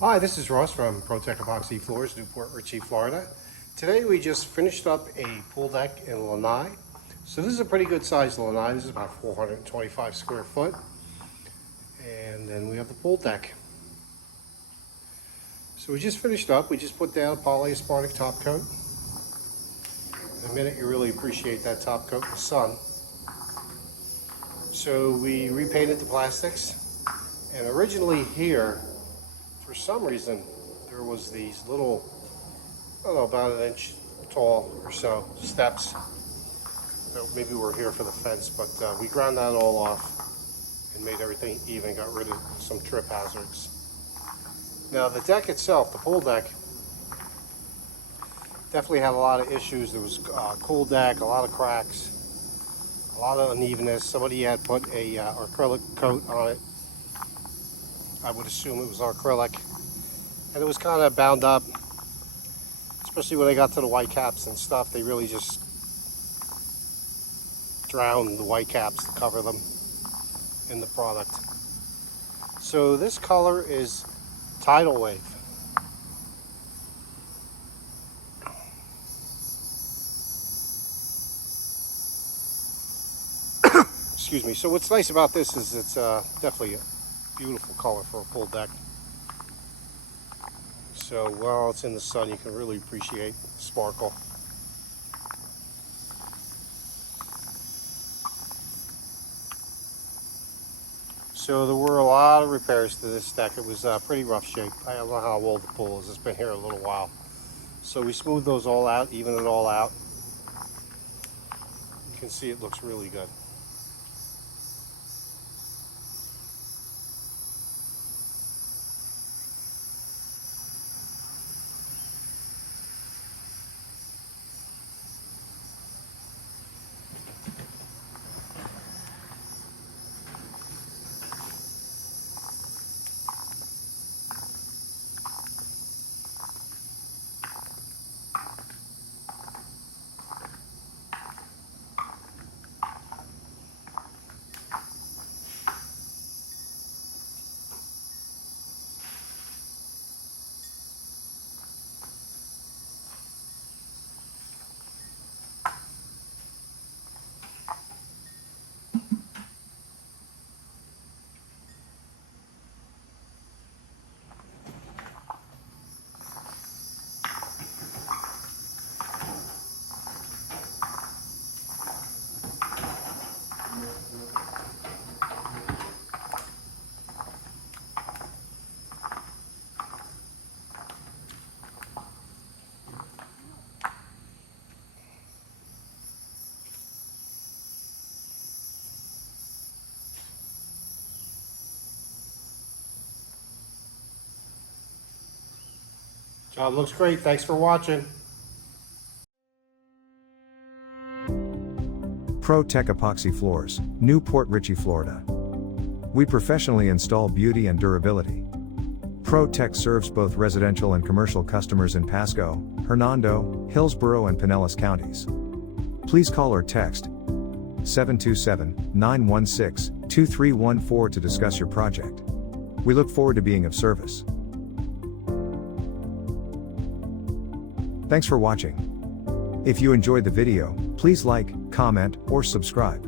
Hi, this is Ross from ProTech Epoxy Floors, Newport Richey, Florida. Today we just finished up a pool deck in Lanai. So this is a pretty good size Lanai. This is about 425 square foot. And then we have the pool deck. So we just finished up. We just put down a polyaspartic top coat. In a minute you really appreciate that top coat in the sun. So we repainted the plastics. And originally here, for some reason, there was these little, I don't know, about an inch tall or so steps. Maybe we're here for the fence, but we ground that all off and made everything even, got rid of some trip hazards. Now the deck itself, the pool deck, definitely had a lot of issues. There was a cool deck, a lot of cracks, a lot of unevenness. Somebody had put a acrylic coat on it. I would assume it was acrylic, and it was kind of bound up, especially when they got to the white caps and stuff. They really just drowned the white caps to cover them in the product. So this color is Tidal Wave. Excuse me. So what's nice about this is it's definitely a beautiful color for a pool deck. So while it's in the sun, you can really appreciate the sparkle. So there were a lot of repairs to this deck. It was pretty rough shape. I don't know how old the pool is. It's been here a little while. So we smoothed those all out, evened it all out. You can see it looks really good. Job looks great. Thanks for watching. ProTech Epoxy Floors, Newport Richey, Florida. We professionally install beauty and durability. ProTech serves both residential and commercial customers in Pasco, Hernando, Hillsborough and Pinellas counties. Please call or text 727-916-2314 to discuss your project. We look forward to being of service. Thanks for watching. If you enjoyed the video, please like, comment, or subscribe.